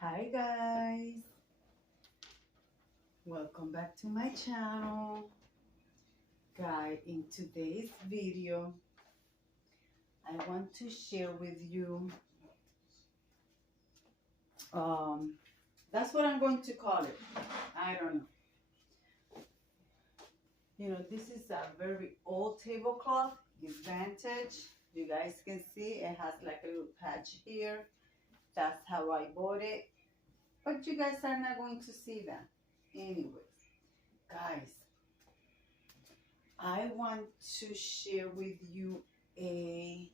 Hi guys, welcome back to my channel. Guys, in today's video I want to share with you that's what I'm going to call it. I don't know. This is a very old tablecloth. It's vintage. You guys can see it has like a little patch here. That's how I bought it. But you guys are not going to see that. Anyways, guys, I want to share with you a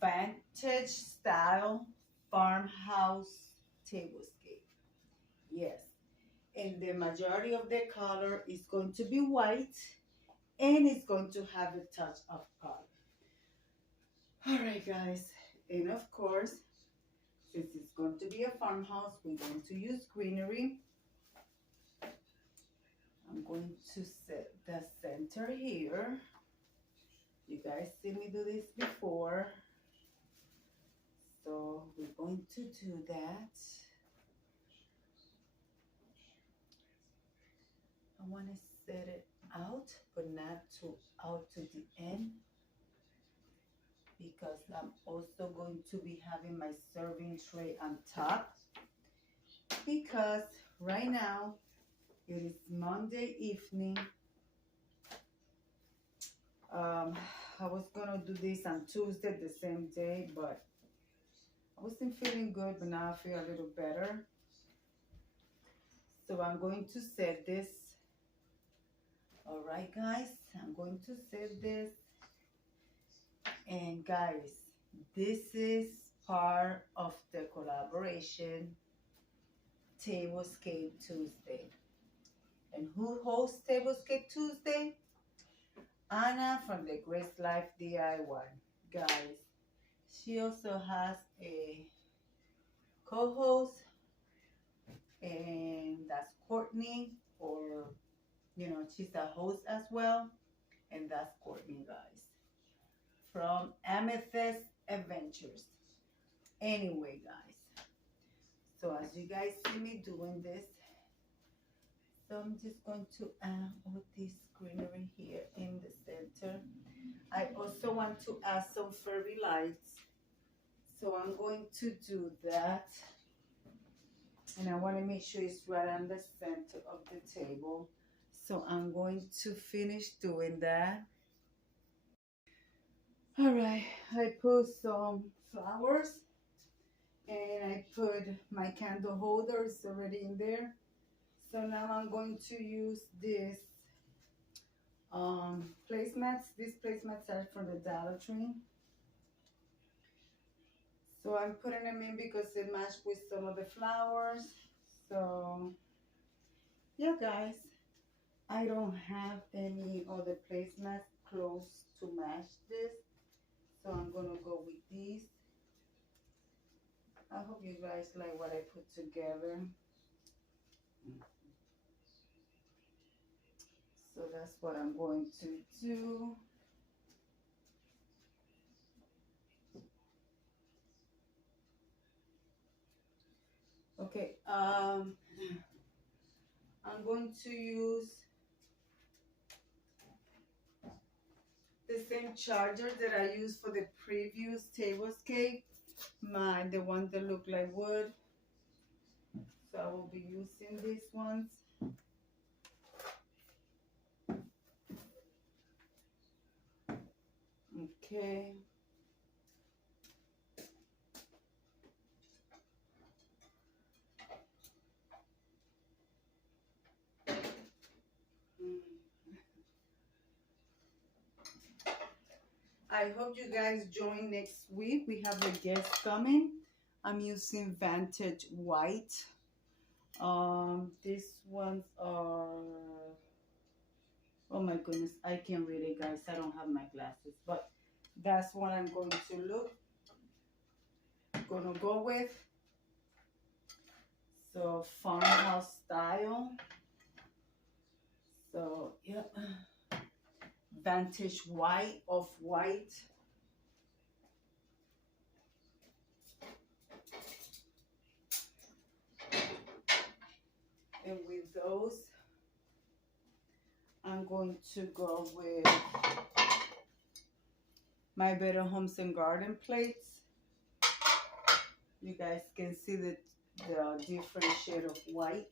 vintage style farmhouse tablescape. Yes, and the majority of the color is going to be white and it's going to have a touch of color. All right, guys, and of course, since it's going to be a farmhouse, we're going to use greenery. I'm going to set the center here. You guys see me do this before, so we're going to do that. I want to set it out, but not out to the end, because I'm also going to be having my serving tray on top, because right now it is Monday evening. I was gonna do this on Tuesday, the same day, but I wasn't feeling good, but now I feel a little better. So I'm going to set this. All right, guys, I'm going to set this. And guys, this is part of the collaboration Tablescape Tuesday. And who hosts Tablescape Tuesday? Anna from the Grace Life DIY. Guys, she also has a co-host, and that's Courtney, or she's a host as well, and that's Courtney, guys, from Amethyst Adventures. Anyway, guys, so as you guys see me doing this, so I'm just going to add all this greenery here in the center. I also want to add some fairy lights, so I'm going to do that. And I want to make sure it's right on the center of the table. So I'm going to finish doing that. All right, I put some flowers and I put my candle holders already in there. So now I'm going to use this placemats. These placemats are from the Dollar Tree. So I'm putting them in because it matched with some of the flowers. So yeah, guys, I don't have any other placemats close to match this. So I'm gonna go with these. I hope you guys like what I put together. So that's what I'm going to do. Okay, I'm going to use the same charger that I used for the previous tablescape, the one that looked like wood. So I will be using these ones. Okay. I hope you guys join next week. We have a guest coming. I'm using Vantage White. These ones are, oh my goodness, I can't read it, guys. I don't have my glasses, but that's what I'm going to go with. So farmhouse style. So yeah, Vantage White, off white. those, I'm going to go with my Better Homes and Garden plates. You guys can see the different shade of white.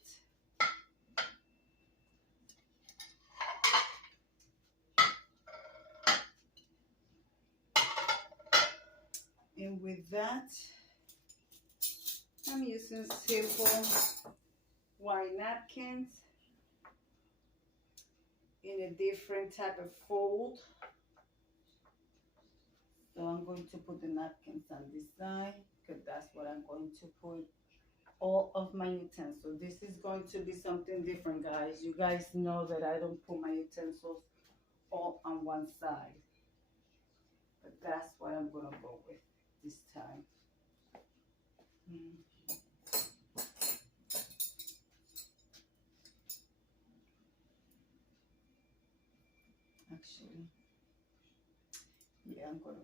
And with that, I'm using simple white napkins in a different type of fold. So I'm going to put the napkins on this side because that's what I'm going to put all of my utensils. This is going to be something different, guys. You guys know that I don't put my utensils all on one side. But that's what I'm going to go with this time. Actually, yeah, I'm going to.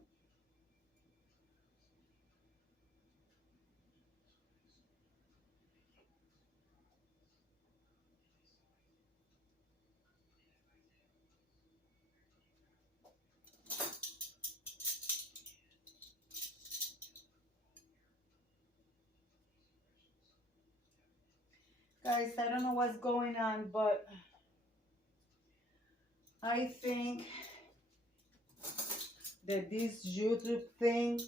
Guys, I don't know what's going on, but I think that this YouTube thing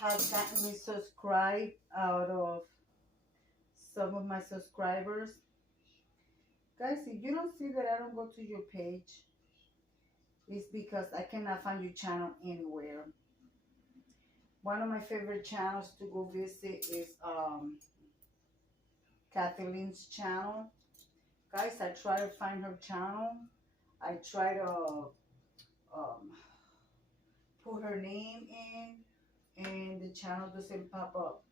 has gotten me subscribed out of some of my subscribers. Guys, if you don't see that I don't go to your page, it's because I cannot find your channel anywhere. One of my favorite channels to go visit is Kathleen's channel. Guys, I try to find her channel. I try to put her name in, and the channel doesn't pop up.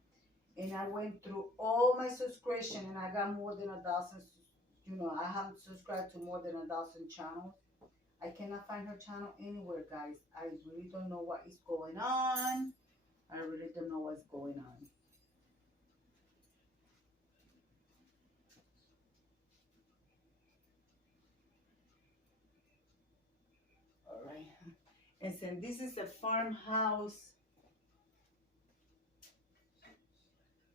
And I went through all my subscription, and I got more than 1,000. You know, I haven't subscribed to more than 1,000 channels. I cannot find her channel anywhere, guys. I really don't know what is going on. I really don't know what's going on. All right. And then this is a Farmhouse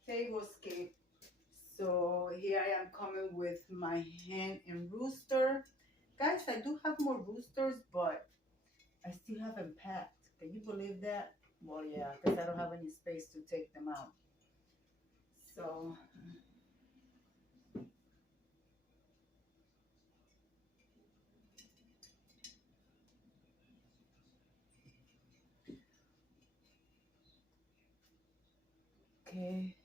Tablescape. So here I am coming with my hen and rooster. Guys, I do have more roosters, but I still haven't packed. Can you believe that? Well, yeah, because I don't have any space to take them out. So okay.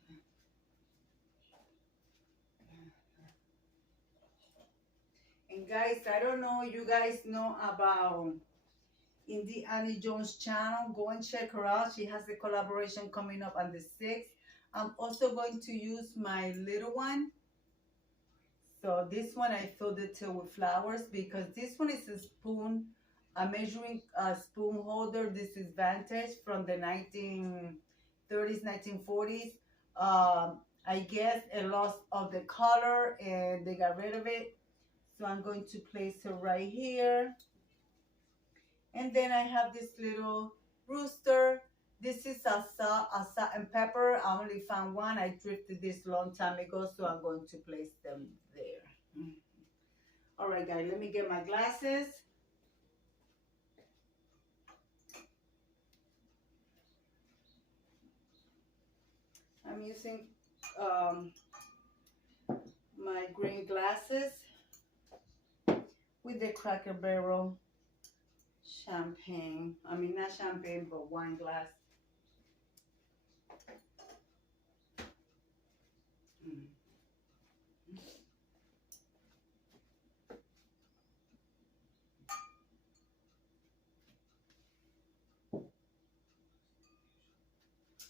And guys, I don't know, you guys know about Annie Jones channel. Go and check her out. She has a collaboration coming up on the 6th. I'm also going to use my little one. So this one I filled it till with flowers because this one is a spoon, a measuring spoon holder. This is vintage from the 1930s, 1940s. I guess it lost all the color and they got rid of it. So I'm going to place her right here. And then I have this little rooster. This is a salt and pepper. I only found one. I thrifted this long time ago, so I'm going to place them there. All right, guys, let me get my glasses. I'm using my green glasses with the Cracker Barrel champagne. I mean, not champagne, but wine glass.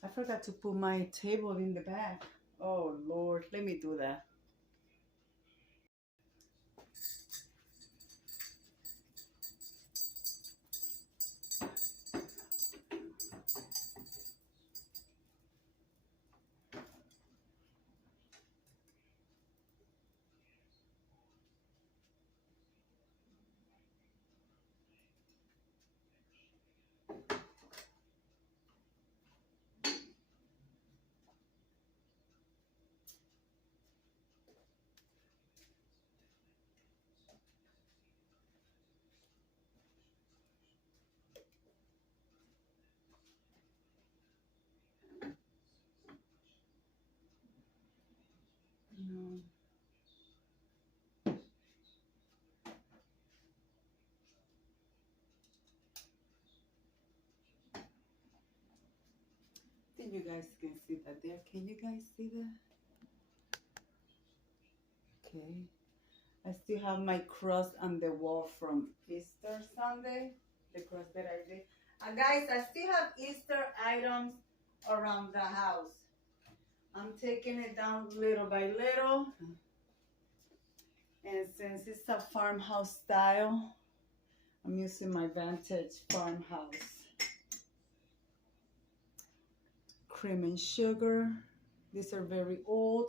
I forgot to put my table in the back. Oh, Lord. Let me do that. think you guys can see that there. Can you guys see that? Okay. I still have my cross on the wall from Easter Sunday. The cross that I did. Guys, I still have Easter items around the house. I'm taking it down little by little. And since it's a farmhouse style, I'm using my vintage farmhouse. Cream and sugar. These are very old.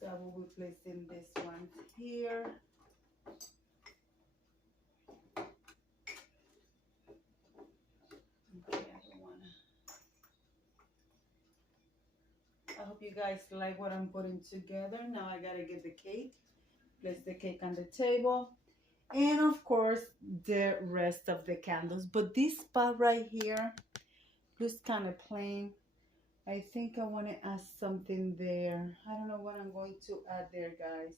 So I will be placing this one here. Okay, I hope you guys like what I'm putting together. Now I gotta get the cake. Place the cake on the table. And of course, the rest of the candles. But this spot right here looks kind of plain. I think I want to add something there. I don't know what I'm going to add there, guys.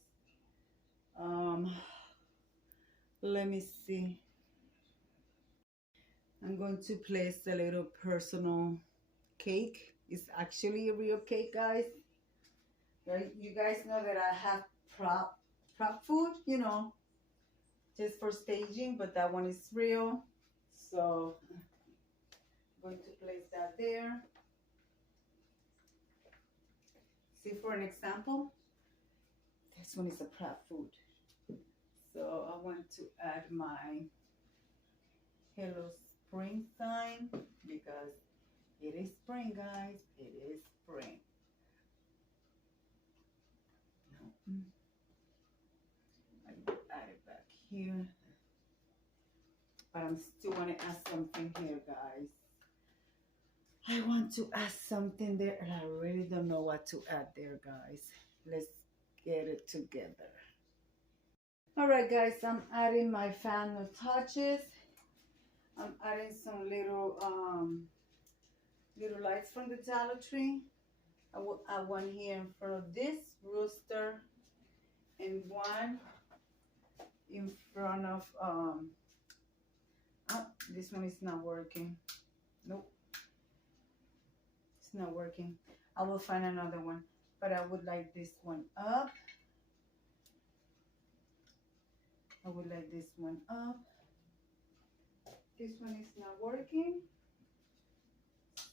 Let me see. I'm going to place a little personal cake. It's actually a real cake, guys. Right? You guys know that I have prop food, you know, just for staging, but that one is real. So I'm going to place that there. See, for an example, this one is a prop food. So I want to add my Hello Spring sign because it is spring, guys. It is spring. I will add it back here. But I'm still want to add something here, guys. I want to add something there, and I really don't know what to add there, guys. Let's get it together. All right, guys, I'm adding my final touches. I'm adding some little lights from the Dollar Tree. I will add one here in front of this rooster and one in front of oh, this one is not working. Nope, it's not working. I will find another one, but I would like this one up. I would like this one up. This one is not working,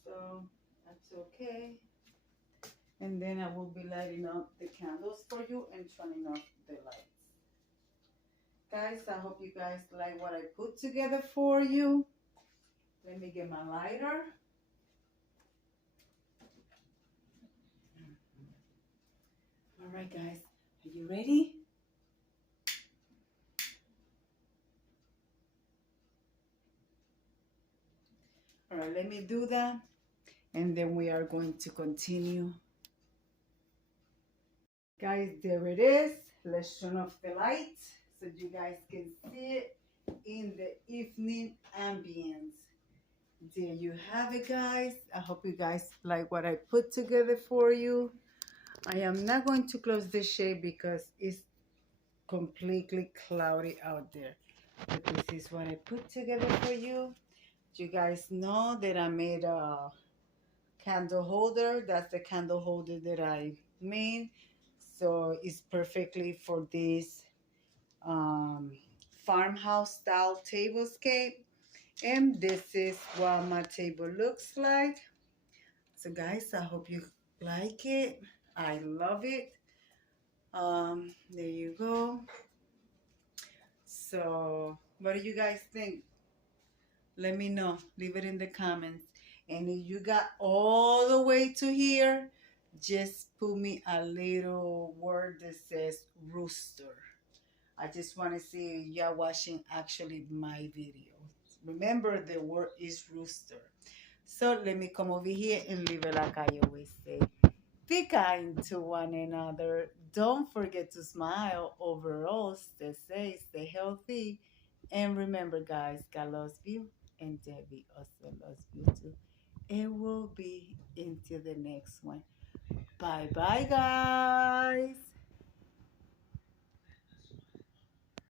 so that's okay. And then I will be lighting up the candles for you and turning off the lights. Guys, I hope you guys like what I put together for you. Let me get my lighter. All right, guys, are you ready? All right, let me do that, and then we are going to continue. Guys, there it is. Let's turn off the lights so you guys can see it in the evening ambience. There you have it, guys. I hope you guys like what I put together for you. I am not going to close the shade because it's completely cloudy out there. But this is what I put together for you. You guys know that I made a candle holder. That's the candle holder that I made. So it's perfectly for this farmhouse style tablescape. And this is what my table looks like. So guys, I hope you like it. I love it. There you go. So what do you guys think? Let me know. Leave it in the comments. And if you got all the way to here, just put me a little word that says rooster. I just want to see y'all watching actually my video. Remember, the word is rooster. So let me come over here and leave it like I always say. Be kind to one another. Don't forget to smile. Overall, stay safe, stay healthy. And remember, guys, God loves you. And Debbie also loves you too. It will be until the next one. Bye bye, guys.